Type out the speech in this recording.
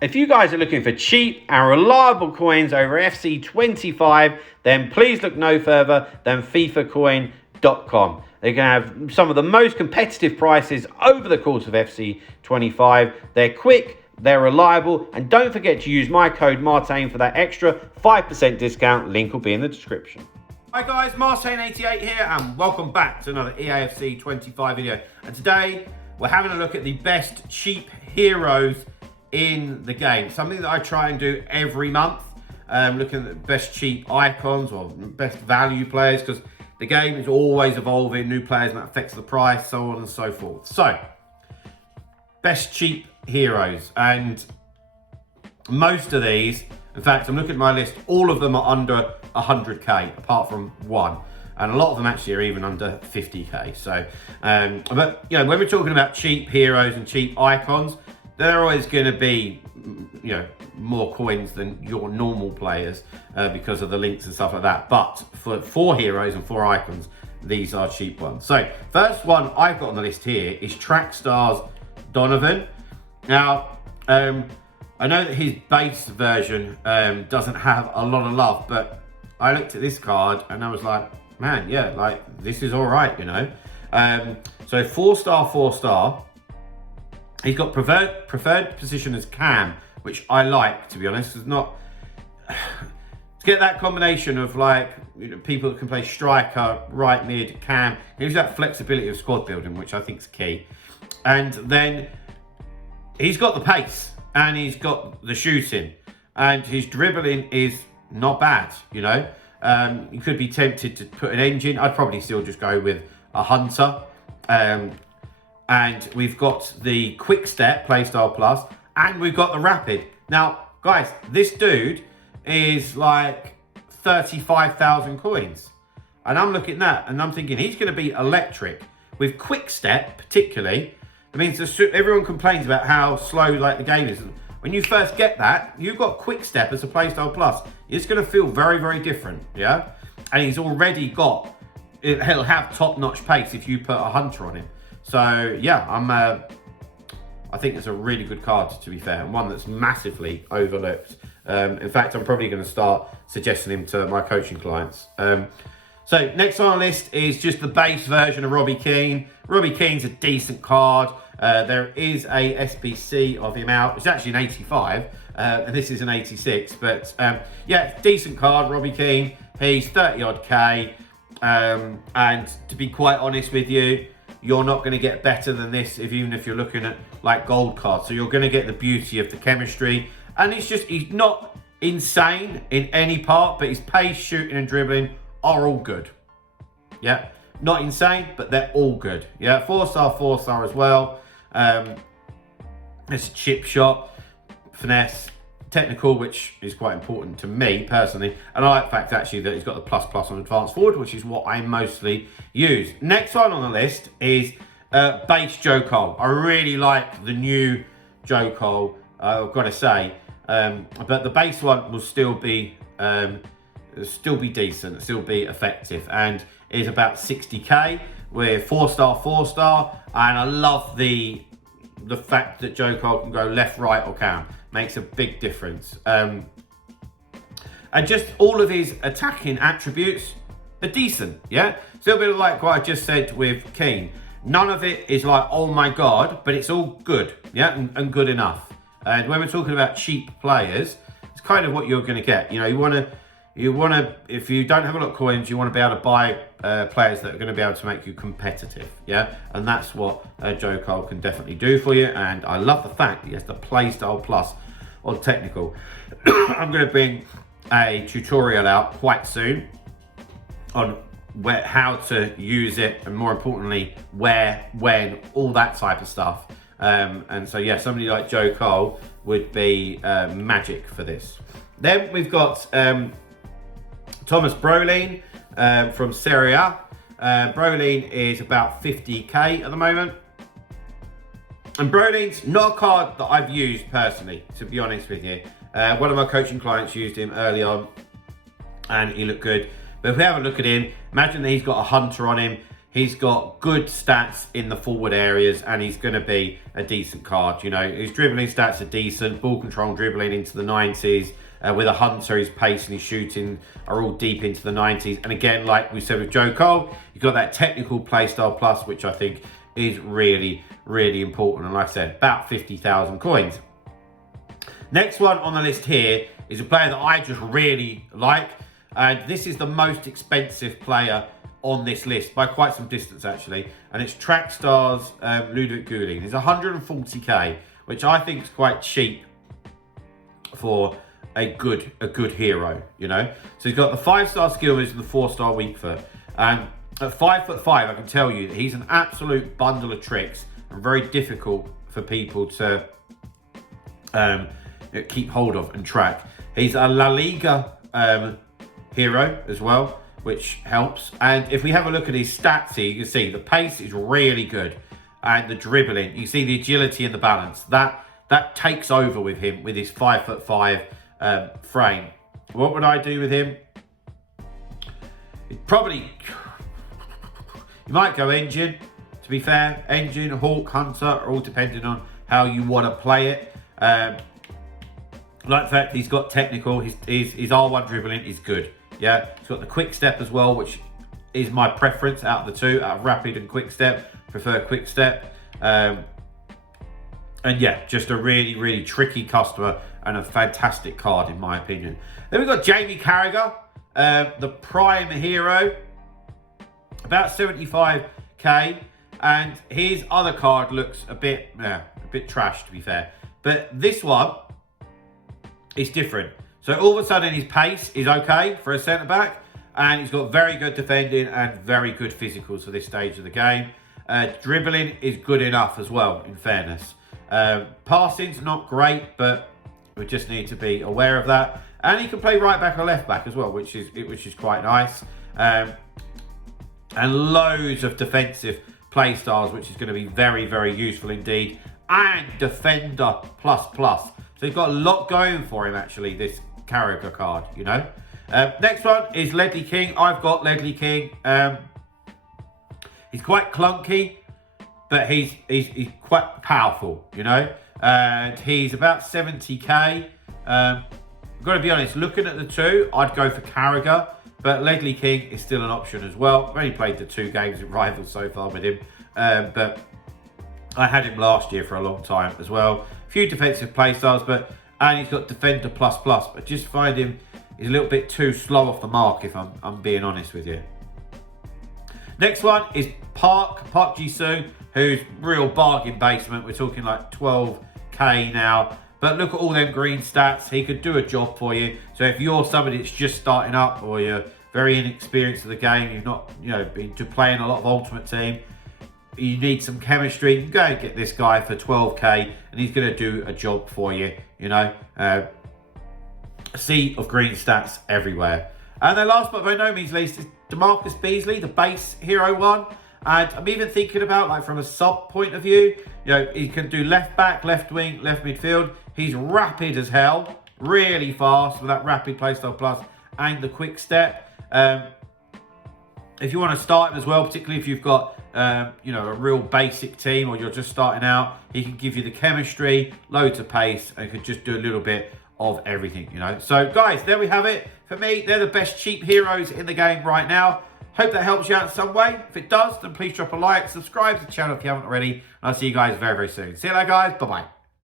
If you guys are looking for cheap and reliable coins over FC25, then please look no further than FIFAcoin.com. They're going to have some of the most competitive prices over the course of FC25. They're quick, they're reliable, and don't forget to use my code Martain for that extra 5% discount. Link will be in the description. Hi guys, Martain88 here, and welcome back to another Eafc 25 video. And today we're having a look at the best cheap heroes in the game. Something that I try and do every month, looking at the best cheap icons or best value players, because the game is always evolving, new players, and that affects the price, so on and so forth. So, best cheap heroes, and most of these, in fact, I'm looking at my list, all of them are under 100k, apart from one. And a lot of them actually are even under 50k. So, but you know, when we're talking about cheap heroes and cheap icons, they're always going to be, you know, more coins than your normal players because of the links and stuff like that. But for heroes and for icons, these are cheap ones. So, first one I've got on the list here is Trackstar's Donovan. Now, I know that his base version doesn't have a lot of love, but I looked at this card and I was like, man, yeah, like this is all right, you know. So 4-star, 4-star. He's got preferred position as cam, which I like, to be honest. It's not to get that combination of, like, you know, people that can play striker, right mid, cam. Gives you that flexibility of squad building, which I think is key. And then he's got the pace and he's got the shooting, and his dribbling is not bad, you know. You could be tempted to put an engine. I'd probably still just go with a hunter. And we've got the quick step playstyle plus, and we've got the rapid. Now, guys, this dude is like 35,000 coins. And I'm looking at that and I'm thinking he's going to be electric. With quick step, particularly, it means everyone complains about how slow like the game is. When you first get that, you've got quick step as a playstyle plus. It's going to feel very, very different, yeah? And he's already got, he'll have top-notch pace if you put a hunter on him. So yeah, I think it's a really good card, to be fair, and one that's massively overlooked. In fact, I'm probably going to start suggesting him to my coaching clients. So next on our list is just the base version of Robbie Keane. Robbie Keane's a decent card. There is a SBC of him out. It's actually an 85, and this is an 86. But yeah, decent card, Robbie Keane. He's 30 odd K, and to be quite honest with you, you're not going to get better than this even if you're looking at like gold cards. So you're going to get the beauty of the chemistry. And it's just, he's not insane in any part, but his pace, shooting and dribbling are all good. Yeah, not insane, but they're all good. Yeah, 4-star, 4-star as well. It's a chip shot, finesse, technical, which is quite important to me personally, and I like the fact actually that he's got the plus on advanced forward, which is what I mostly use. Next one on the list is base Joe Cole. I really like the new Joe Cole, I've got to say, but the base one will still be decent, still be effective, and is about 60k with 4-star, 4-star, and I love the fact that Joe Cole can go left, right, or cam. Makes a big difference. And just all of his attacking attributes are decent, yeah? Still a bit like what I just said with Keane. None of it is like, oh my God, but it's all good, yeah? And good enough. And when we're talking about cheap players, it's kind of what you're gonna get. You know, you wanna, if you don't have a lot of coins, you wanna be able to buy players that are gonna be able to make you competitive, yeah? And that's what Joe Cole can definitely do for you. And I love the fact that he has the playstyle plus on technical. I'm gonna bring a tutorial out quite soon on how to use it, and more importantly, where, when, all that type of stuff. And so yeah, somebody like Joe Cole would be magic for this. Then we've got Thomas Brolin from Serie A. Brolin is about 50k at the moment. And Brolin's not a card that I've used personally, to be honest with you. One of my coaching clients used him early on and he looked good. But if we have a look at him, imagine that he's got a hunter on him. He's got good stats in the forward areas, and he's going to be a decent card. You know, his dribbling stats are decent, ball control, dribbling into the 90s. With a Hunter, his pace and his shooting are all deep into the 90s. And again, like we said with Joe Cole, you've got that technical playstyle plus, which I think is really, really important. And like I said, about 50,000 coins. Next one on the list here is a player that I just really like. And this is the most expensive player on this list by quite some distance, actually. And it's Trackstar's Ludovic Giuly. He's 140k, which I think is quite cheap for a good hero, you know. So he's got the 5-star skill and the 4-star weak foot. And at 5'5", I can tell you that he's an absolute bundle of tricks and very difficult for people to keep hold of and track. He's a La Liga hero as well, which helps. And if we have a look at his stats here, you can see the pace is really good, and the dribbling, you see the agility and the balance that takes over with him with his 5'5" frame. What would I do with him? Probably, you might go engine, to be fair. Engine, Hawk, Hunter, all depending on how you want to play it. Like the fact he's got technical, his R1 dribbling is good. Yeah, he's got the quick step as well, which is my preference out of the two, out of rapid and quick step. Prefer quick step. And yeah, just a really, really tricky customer and a fantastic card in my opinion. Then we've got Jamie Carragher, the prime hero, about 75k, and his other card looks a bit trash, to be fair. But this one is different. So all of a sudden his pace is okay for a centre back, and he's got very good defending and very good physicals for this stage of the game. Dribbling is good enough as well, in fairness. Passing's not great, but we just need to be aware of that. And he can play right back or left back as well, which is quite nice. And loads of defensive play styles, which is going to be very, very useful indeed. And defender plus. So he's got a lot going for him, actually, this Carragher card, you know. Next one is Ledley King. I've got Ledley King. He's quite clunky, but he's quite powerful, you know. And he's about 70k. I've got to be honest, looking at the two, I'd go for Carragher, but Ledley King is still an option as well. I've only played the 2 games at Rivals so far with him, but I had him last year for a long time as well. A few defensive play styles, and he's got defender plus. But I just find him is a little bit too slow off the mark, if I'm being honest with you. Next one is Park Ji-sung, who's real bargain basement. We're talking like 12k now. But look at all them green stats. He could do a job for you. So if you're somebody that's just starting up, or you're very inexperienced in the game, you've not been to playing a lot of Ultimate Team, you need some chemistry, you can go and get this guy for 12k, and he's going to do a job for you, you know. A sea of green stats everywhere. And then last but by no means least is DeMarcus Beasley, the base hero one. And I'm even thinking about, like, from a sub point of view, he can do left back, left wing, left midfield. He's rapid as hell, really fast with that rapid playstyle plus and the quick step. If you want to start him as well, particularly if you've got a real basic team, or you're just starting out, he can give you the chemistry, loads of pace, and can just do a little bit of everything, you know. So guys, there we have it. For me, they're the best cheap heroes in the game right now. Hope that helps you out in some way. If it does, then please drop a like, subscribe to the channel if you haven't already, and I'll see you guys very, very soon. See you later, guys. Bye-bye.